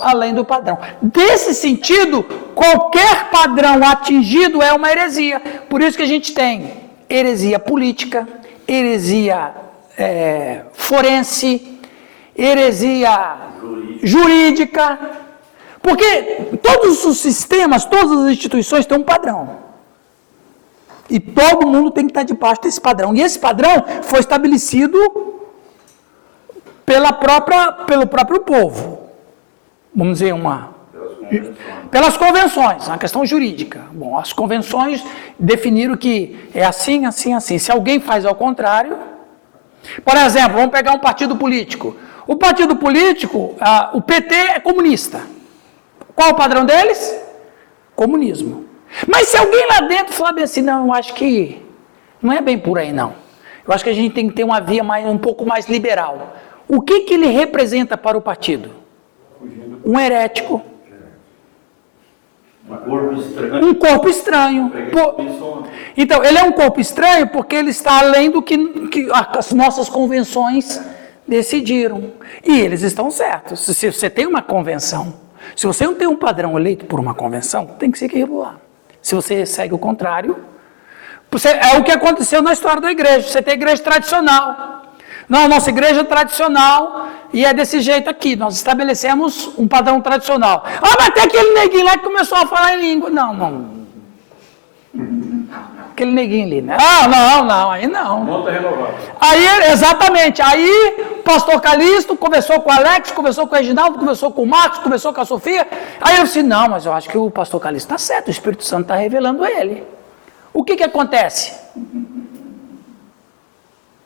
além do padrão. Desse sentido, qualquer padrão atingido é uma heresia. Por isso que a gente tem heresia política, heresia forense, heresia jurídica, porque todos os sistemas, todas as instituições têm um padrão. E todo mundo tem que estar debaixo desse padrão. E esse padrão foi estabelecido pelo próprio povo. Vamos dizer, pelas convenções, uma questão jurídica. Bom, as convenções definiram que é assim, assim, assim. Se alguém faz ao contrário, por exemplo, vamos pegar um partido político. O partido político, o PT é comunista. Qual o padrão deles? Comunismo. Mas se alguém lá dentro falar bem assim, não, eu acho que não é bem por aí, não. Eu acho que a gente tem que ter uma via um pouco mais liberal. O que ele representa para o partido? Um herético. Um corpo estranho. Então, ele é um corpo estranho porque ele está além do que as nossas convenções decidiram. E eles estão certos. Se você tem uma convenção, se você não tem um padrão eleito por uma convenção, tem que seguir aquilo lá. Se você segue o contrário, é o que aconteceu na história da igreja. Você tem igreja tradicional. Não, a nossa igreja é tradicional e é desse jeito aqui. Nós estabelecemos um padrão tradicional. Ah, mas tem aquele neguinho lá que começou a falar em língua. Não. Aquele neguinho ali, né? Não, aí não. Monta renovada. Aí, exatamente. Aí, o pastor Calixto conversou com o Alex, conversou com o Reginaldo, conversou com o Marcos, conversou com a Sofia. Aí eu disse, não, mas eu acho que o pastor Calixto está certo, o Espírito Santo está revelando a ele. O que acontece?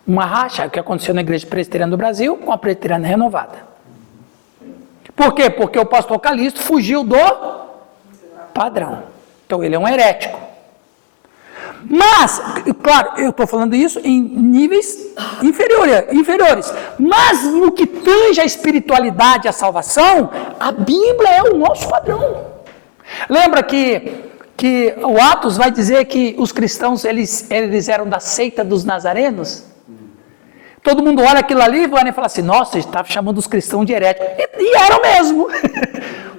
Uma racha, o que aconteceu na Igreja Presbiteriana do Brasil com a Presbiteriana Renovada. Por quê? Porque o pastor Calixto fugiu do padrão. Então, ele é um herético. Mas, claro, eu estou falando isso em níveis inferiores. Mas, no que tange a espiritualidade, a salvação, a Bíblia é o nosso padrão. Lembra que o Atos vai dizer que os cristãos, eles eram da seita dos nazarenos? Todo mundo olha aquilo ali e vai falar assim, nossa, ele estava chamando os cristãos de heréticos. E eram mesmo.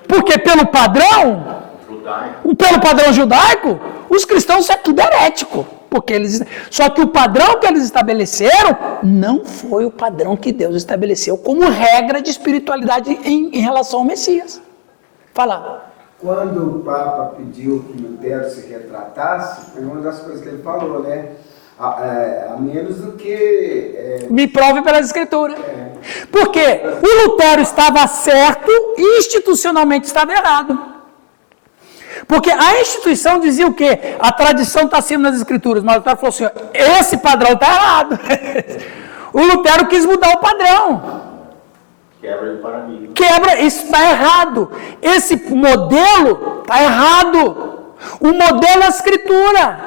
Porque pelo padrão judaico, os cristãos é tudo herético. Só que o padrão que eles estabeleceram não foi o padrão que Deus estabeleceu como regra de espiritualidade em relação ao Messias. Fala. Quando o Papa pediu que Lutero se retratasse, foi uma das coisas que ele falou, né? A menos do que... Me prove pela Escritura. Porque o Lutero estava certo e institucionalmente estava errado. Porque a instituição dizia o quê? A tradição está acima das Escrituras. Mas o Lutero falou assim, esse padrão está errado. O Lutero quis mudar o padrão. Quebra de paradigma. Isso está errado. Esse modelo está errado. O modelo é a Escritura.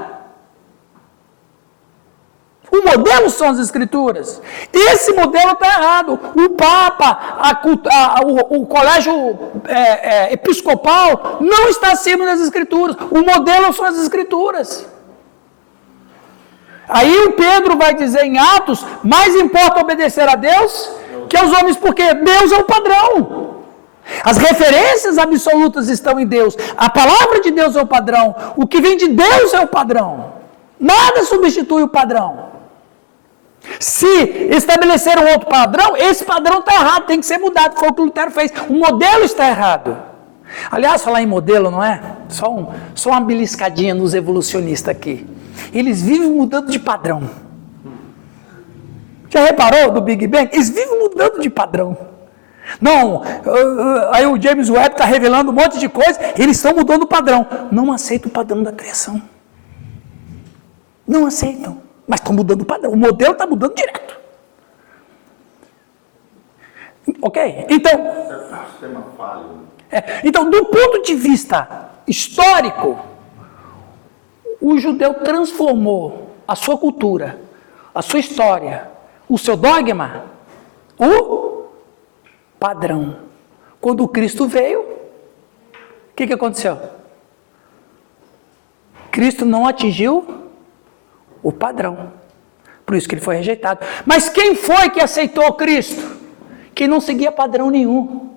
O modelo são as Escrituras. Esse modelo está errado. O Papa, o colégio episcopal não está acima das Escrituras. O modelo são as Escrituras. Aí o Pedro vai dizer em Atos, mais importa obedecer a Deus que aos homens, porque Deus é o padrão. As referências absolutas estão em Deus. A palavra de Deus é o padrão. O que vem de Deus é o padrão. Nada substitui o padrão. Se estabelecer um outro padrão, esse padrão está errado, tem que ser mudado. Foi o que o Lutero fez. O modelo está errado. Aliás, falar em modelo, não é? Só uma beliscadinha nos evolucionistas aqui. Eles vivem mudando de padrão. Já reparou do Big Bang? Eles vivem mudando de padrão. Não, aí o James Webb está revelando um monte de coisa, eles estão mudando o padrão. Não aceitam o padrão da criação. Não aceitam, mas estão mudando o padrão. O modelo está mudando direto. Ok? Então, do ponto de vista histórico, o judeu transformou a sua cultura, a sua história, o seu dogma, o padrão. Quando o Cristo veio, o que aconteceu? Cristo não atingiu o padrão. Por isso que ele foi rejeitado. Mas quem foi que aceitou Cristo? Quem não seguia padrão nenhum.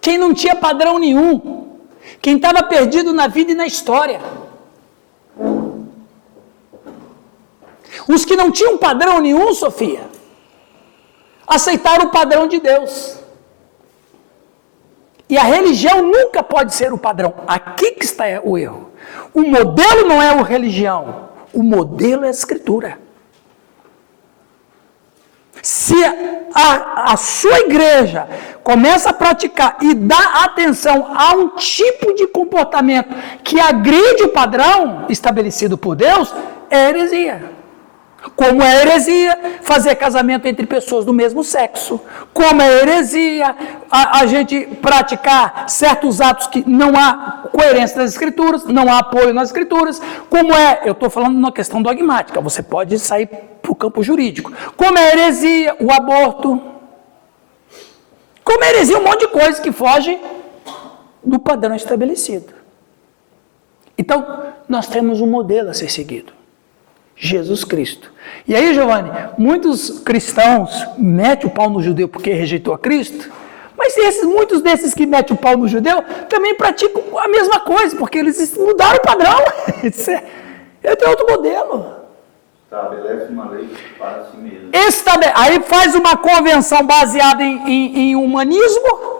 Quem não tinha padrão nenhum. Quem estava perdido na vida e na história. Os que não tinham padrão nenhum, Sofia, aceitaram o padrão de Deus. E a religião nunca pode ser o padrão. Aqui que está o erro. O modelo não é a religião. O modelo é a Escritura. Se a sua igreja começa a praticar e dá atenção a um tipo de comportamento que agride o padrão estabelecido por Deus, é heresia. Como é heresia fazer casamento entre pessoas do mesmo sexo. Como é heresia a gente praticar certos atos que não há coerência nas Escrituras, não há apoio nas Escrituras. Como é, eu estou falando numa questão dogmática, você pode sair para o campo jurídico. Como é heresia o aborto. Como é heresia um monte de coisa que foge do padrão estabelecido. Então, nós temos um modelo a ser seguido. Jesus Cristo. E aí, Giovanni, muitos cristãos metem o pau no judeu porque rejeitou a Cristo, mas muitos desses que metem o pau no judeu também praticam a mesma coisa, porque eles mudaram o padrão. Ele tem outro modelo. Estabelece uma lei para si mesmo. Aí faz uma convenção baseada em humanismo,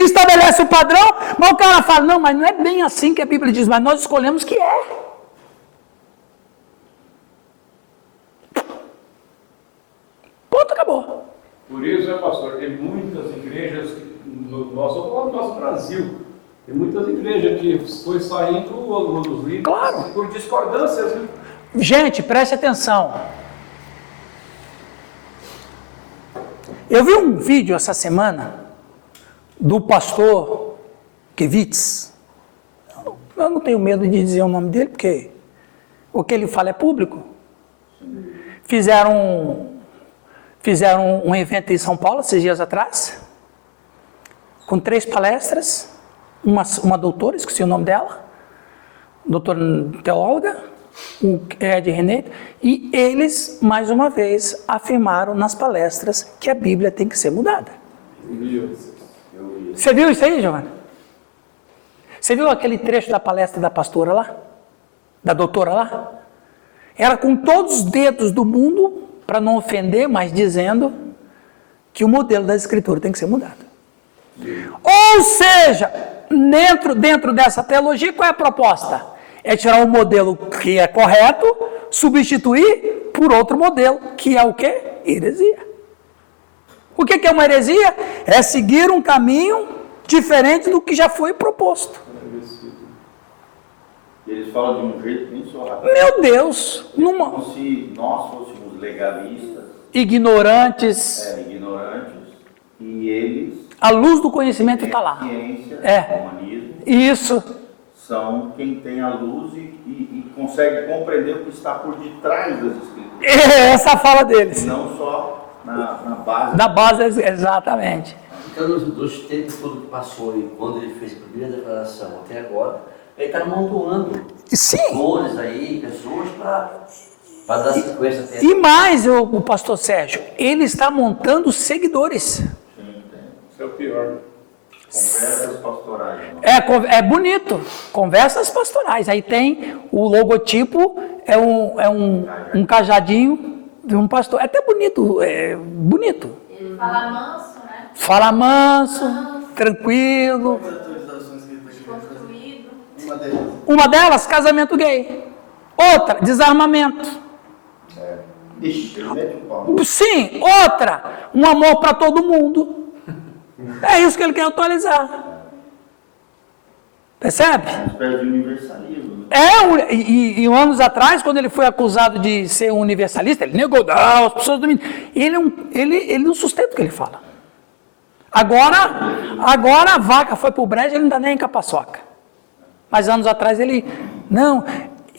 estabelece o padrão, mas o cara fala, não, mas não é bem assim que a Bíblia diz, mas nós escolhemos que é. Ponto, acabou. Por isso, pastor, tem muitas igrejas no nosso Brasil, tem muitas igrejas que foi saindo os líderes, claro, por discordâncias. Né? Gente, preste atenção. Eu vi um vídeo essa semana do pastor Kivitz. Eu não tenho medo de dizer o nome dele, porque o que ele fala é público. Fizeram um evento em São Paulo, esses dias atrás, com 3 palestras, uma doutora, esqueci o nome dela, doutora teóloga, um Ed René, e eles, mais uma vez, afirmaram nas palestras que a Bíblia tem que ser mudada. Você viu isso aí, Giovanni? Você viu aquele trecho da palestra da pastora lá? Da doutora lá? Ela com todos os dedos do mundo, para não ofender, mas dizendo que o modelo da Escritura tem que ser mudado. Ou seja, dentro dessa teologia, qual é a proposta? É tirar um modelo que é correto, substituir por outro modelo, que é o quê? Heresia. O que é uma heresia? É seguir um caminho diferente do que já foi proposto. Eles falam de um jeito bem sorrateiro. Meu Deus! Como se nós fôssemos legalistas, ignorantes, e eles, a luz do conhecimento está lá. Ciência, humanismo, Isso. São quem tem a luz e consegue compreender o que está por detrás das Escrituras. É essa a fala deles. Não só na base. Na base, exatamente. Então, nos tempos todo que passou e quando ele fez a primeira declaração até agora, ele está amontoando Sim. cores aí, pessoas para Para dar sequência até. E mais, o pastor Sérgio, ele está montando seguidores. Isso é o pior. Conversas pastorais. Não? É bonito, conversas pastorais. Aí tem o logotipo, é um cajadinho de um pastor. É até bonito, bonito. Ele fala manso, né? Fala manso, tranquilo. Desconstruído. Uma delas, casamento gay. Outra, desarmamento. Ixi, ele mete o pau. Sim, outra, um amor para todo mundo. É isso que ele quer atualizar. Percebe? Uma espécie de universalismo. Né? E anos atrás, quando ele foi acusado de ser um universalista, ele negou, não, as pessoas dominam. Ele não sustenta o que ele fala. Agora a vaca foi pro brejo, ele não dá nem com a paçoca. Mas anos atrás ele, não.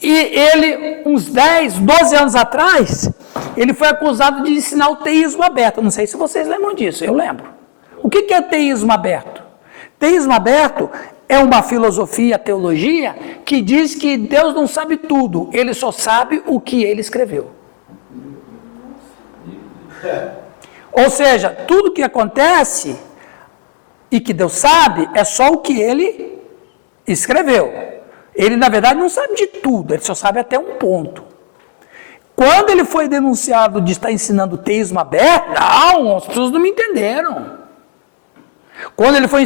E ele, uns 10, 12 anos atrás, ele foi acusado de ensinar o teísmo aberto. Não sei se vocês lembram disso, eu lembro. O que é teísmo aberto? Teísmo aberto é uma filosofia, teologia, que diz que Deus não sabe tudo, ele só sabe o que ele escreveu. Ou seja, tudo que acontece e que Deus sabe é só o que ele escreveu. Ele, na verdade, não sabe de tudo, ele só sabe até um ponto. Quando ele foi denunciado de estar ensinando teísmo aberto, não, as pessoas não me entenderam. Quando ele foi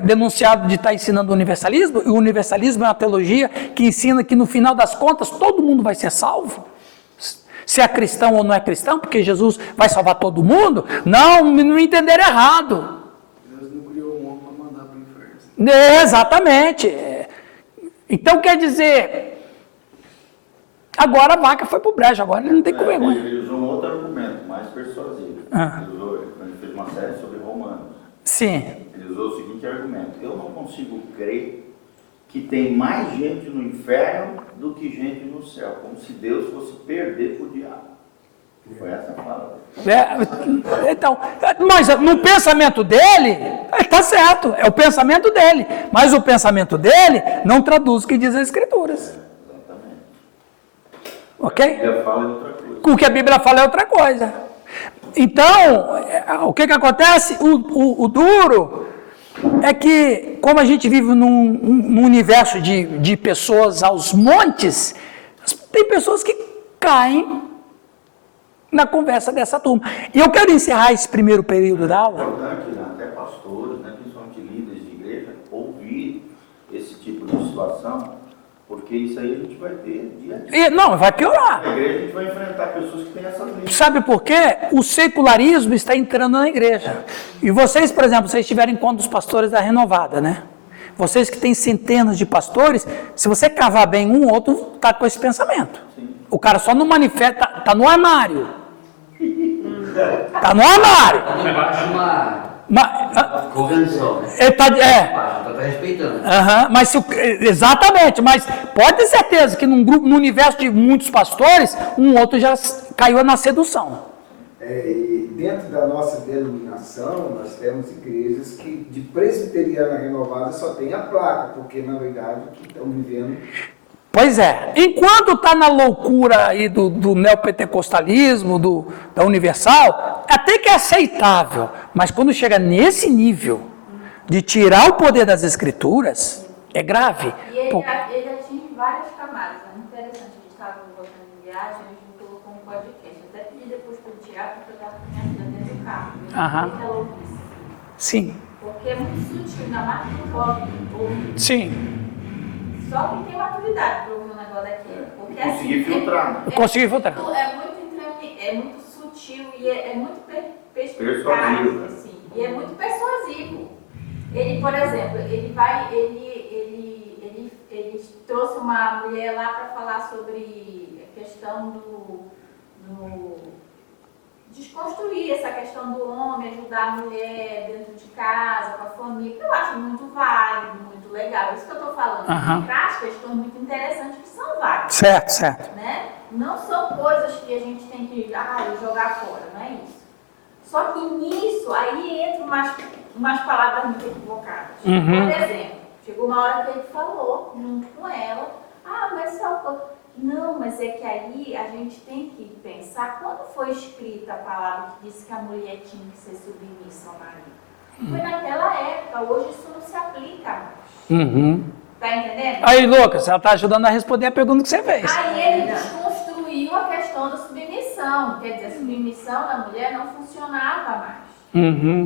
denunciado de estar ensinando o universalismo, e o universalismo é uma teologia que ensina que no final das contas todo mundo vai ser salvo. Se é cristão ou não é cristão, porque Jesus vai salvar todo mundo, não me entenderam errado. Deus não criou um homem para mandar para o inferno. Exatamente. Então quer dizer, agora a vaca foi pro brejo, agora ele não tem com vergonha. Ele usou um outro argumento, mais persuasivo. Ele usou, quando ele fez uma série sobre Romanos. Sim. Ele usou o seguinte argumento: eu não consigo crer que tem mais gente no inferno do que gente no céu, como se Deus fosse perder para o diabo. Foi essa a fala. Então, mas no pensamento dele, está certo, é o pensamento dele, mas o pensamento dele não traduz o que diz as Escrituras. Exatamente. Ok? A Bíblia fala é outra coisa. O que a Bíblia fala é outra coisa. Então, o que acontece? O duro é que, como a gente vive num universo de pessoas aos montes, tem pessoas que caem na conversa dessa turma. E eu quero encerrar esse primeiro período da aula. É importante, né, até pastores, né, principalmente líderes de igreja, ouvir esse tipo de situação, porque isso aí a gente vai ter dia a dia. Não, vai piorar. Na igreja a gente vai enfrentar pessoas que têm essas linhas. Sabe por quê? O secularismo está entrando na igreja. E vocês, por exemplo, vocês tiveram encontro dos pastores da Renovada, né? Vocês que têm centenas de pastores, se você cavar bem um, outro está com esse pensamento. Sim. O cara só não manifesta, está no armário. Está no armário. Está debaixo de uma convenção, né? Está respeitando. Mas exatamente, mas pode ter certeza que no universo de muitos pastores, um outro já caiu na sedução. E dentro da nossa denominação, nós temos igrejas que de presbiteriana renovada só tem a placa, porque na verdade o que estão vivendo. Pois é, enquanto está na loucura aí do neopentecostalismo, da Universal, até que é aceitável, mas quando chega nesse nível de tirar o poder das Escrituras, é grave. E ele atinge várias camadas, é muito interessante. A gente estava voltando em viagem, a gente colocou um podcast, até pedi depois para o Tiago, porque eu estava com minha filha dentro do carro. Ele é louquíssimo. Sim. Porque é muito sutil, ainda mais que o povo. Sim. Só quem tem maturidade para ouvir um negócio daquele. Porque Consegui filtrar. Consegui filtrar. É muito sutil e é muito perspicaz, Persuasivo. assim, e é muito persuasivo. Ele, por exemplo, ele trouxe uma mulher lá para falar sobre a questão desconstruir essa questão do homem, ajudar a mulher dentro de casa, com a família. Eu acho muito válido, muito legal. Isso que eu estou falando. Traz questões muito interessantes que são válidas. Certo. Né? Não são coisas que a gente tem que jogar fora, não é isso. Só que nisso, aí entram umas palavras muito equivocadas. Por exemplo, chegou uma hora que ele falou, junto com ela, mas só Não, mas é que aí a gente tem que pensar quando foi escrita a palavra que disse que a mulher tinha que ser submissa ao marido. Foi naquela época, hoje isso não se aplica mais. Tá entendendo? Aí, Lucas, ela está ajudando a responder a pergunta que você fez. Aí ele desconstruiu a questão da submissão. Quer dizer, a submissão da mulher não funcionava mais.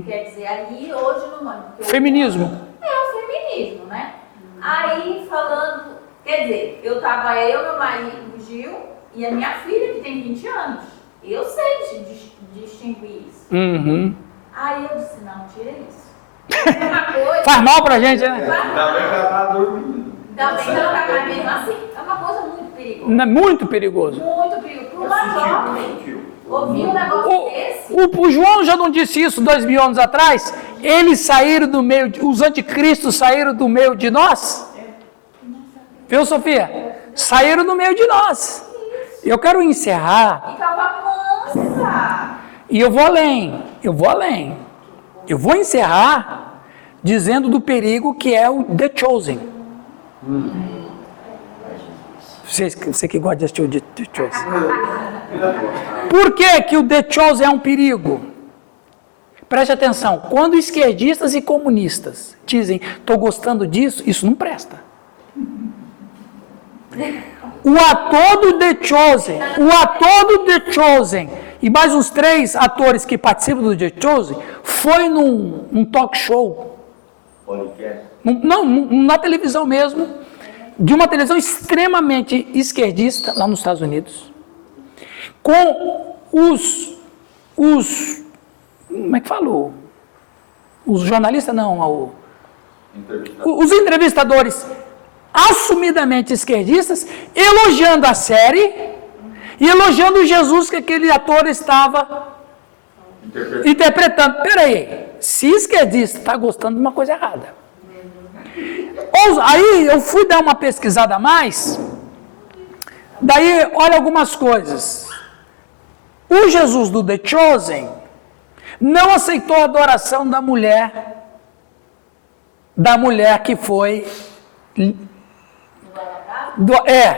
Quer dizer, aí hoje não... Feminismo. É o feminismo, né? Aí falando... Quer dizer, eu, meu marido, o Gil, e a minha filha, que tem 20 anos. Eu sei distinguir isso. Aí eu disse, não, tira isso. É uma coisa... Faz mal pra gente, né? Ainda bem que ela tá dormindo. Ainda bem que ela tá dormindo assim. É uma coisa muito perigosa. Muito perigoso. Muito perigoso. Para uma jovem ouvir um negócio desse... O João já não disse isso 2000 anos atrás? Eles saíram do meio, os anticristos saíram do meio de nós? Viu, Sofia? Saíram do meio de nós. Eu quero encerrar. E tava mansa. E eu vou além. Eu vou encerrar dizendo do perigo que é o The Chosen. Você que gosta de assistir o The Chosen. Por que o The Chosen é um perigo? Preste atenção. Quando esquerdistas e comunistas dizem, estou gostando disso, isso não presta. O ator do The Chosen e mais uns 3 atores que participam do The Chosen foi num talk show, Podcast. na televisão mesmo, de uma televisão extremamente esquerdista lá nos Estados Unidos, com os como é que falou? Os jornalistas não, os entrevistadores assumidamente esquerdistas, elogiando a série e elogiando o Jesus que aquele ator estava interpretando. Peraí, se esquerdista está gostando de uma coisa errada. Aí eu fui dar uma pesquisada a mais, daí olha algumas coisas. O Jesus do The Chosen não aceitou a adoração da mulher que foi...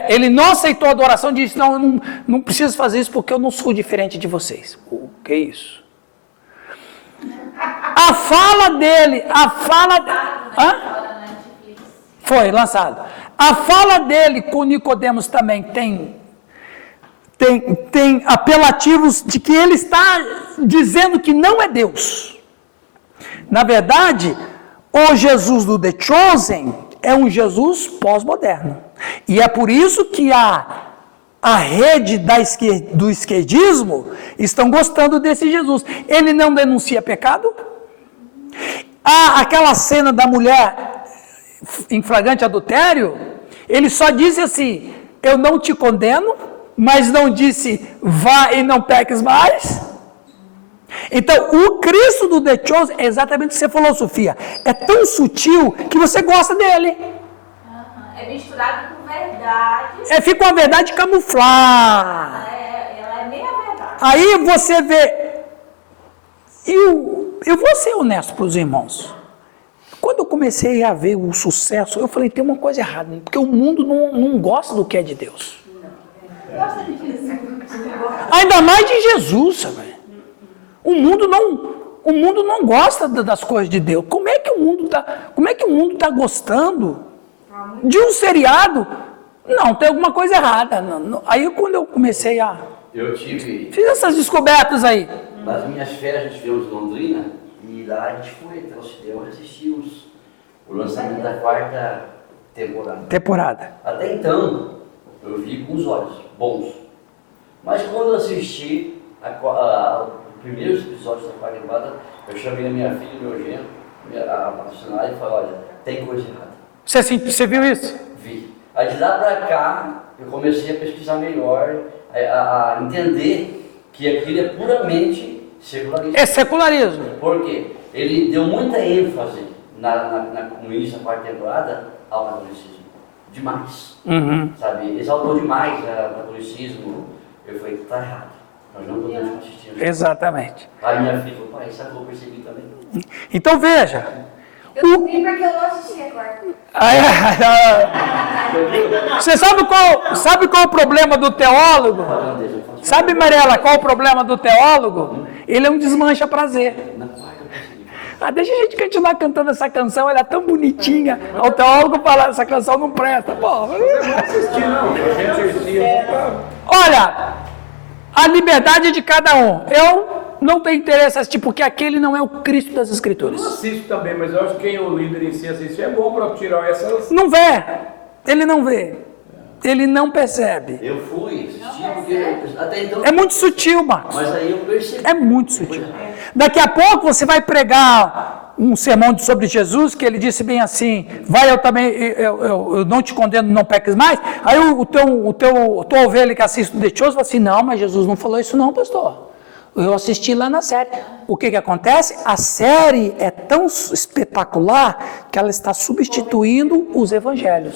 ele não aceitou a adoração, disse, não, eu não preciso fazer isso porque eu não sou diferente de vocês. O que é isso? A fala dele, foi lançado. A fala dele com Nicodemos também tem apelativos de que ele está dizendo que não é Deus. Na verdade, o Jesus do The Chosen é um Jesus pós-moderno. E é por isso que a rede do esquerdismo estão gostando desse Jesus. Ele não denuncia pecado. Aquela cena da mulher em flagrante adultério, ele só disse assim, eu não te condeno, mas não disse, vá e não peques mais. Então, o Cristo do The Chosen é exatamente o que você falou, Sofia. É tão sutil que você gosta dele. É misturado com verdade. Fica uma verdade camuflada. Ela é meia verdade. Aí você vê... Eu vou ser honesto para os irmãos. Quando eu comecei a ver o sucesso, eu falei, tem uma coisa errada, porque o mundo não gosta do que é de Deus. Gosta de Jesus. Ainda mais de Jesus, sabe? O mundo não gosta das coisas de Deus. Como é que o mundo está gostando de um seriado? Não, tem alguma coisa errada. Aí quando eu comecei fiz essas descobertas aí. Nas minhas férias, a gente veio de Londrina e lá a gente foi até o cinema e assistimos o lançamento da 4ª temporada. Até então, eu vi com os olhos bons. Mas quando eu assisti os primeiros episódios da 4ª temporada, eu chamei a minha filha, meu genro, a funcionária, e falei, olha, tem coisa errada. Você viu isso? Vi. Aí de lá para cá, eu comecei a pesquisar melhor, a entender que aquilo é puramente secularismo. É secularismo. Por quê? Ele deu muita ênfase no início da 4ª temporada ao catolicismo. Demais. Sabe? Exaltou demais o catolicismo. Eu falei, tá errado. Nós não podemos assistir. Exatamente. Aí minha filha falou, pai, sabe o que eu percebi também? Então veja, Eu não vi porque eu não assisti agora. Você sabe qual é o problema do teólogo? Sabe, Mariela, qual é o problema do teólogo? Ele é um desmancha prazer. Deixa a gente continuar cantando essa canção, ela é tão bonitinha. O teólogo fala, essa canção não presta. Pô, olha, a liberdade é de cada um. Eu não tenho interesse em assistir, porque aquele não é o Cristo das Escrituras. Eu assisto também, mas eu acho que quem é o líder em si assistir é bom para tirar essas... Não vê, ele não vê, ele não percebe. Eu fui assistir porque até então... É muito sutil, Marcos. Mas aí eu percebi. É muito sutil. Daqui a pouco você vai pregar um sermão sobre Jesus, que ele disse bem assim, vai, eu também, eu não te condeno, não peques mais. Aí tua ovelha que assiste o The Chosen fala assim, não, mas Jesus não falou isso não, pastor. Eu assisti lá na série. O que acontece? A série é tão espetacular que ela está substituindo os evangelhos.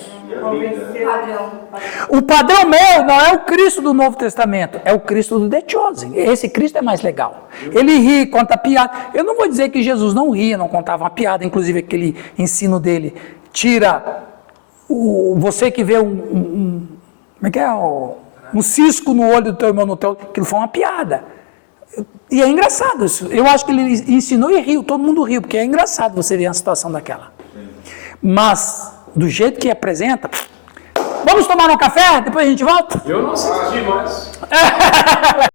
O padrão meu não é o Cristo do Novo Testamento, é o Cristo do The Chosen. Esse Cristo é mais legal. Ele ri, conta piada. Eu não vou dizer que Jesus não ria, não contava uma piada, inclusive aquele ensino dele tira você que vê como é que é? Um cisco no olho do teu irmão, aquilo foi uma piada. E é engraçado isso. Eu acho que ele ensinou e riu, todo mundo riu, porque é engraçado você ver uma situação daquela. Mas, do jeito que apresenta, vamos tomar um café? Depois a gente volta? Eu não assisti mais.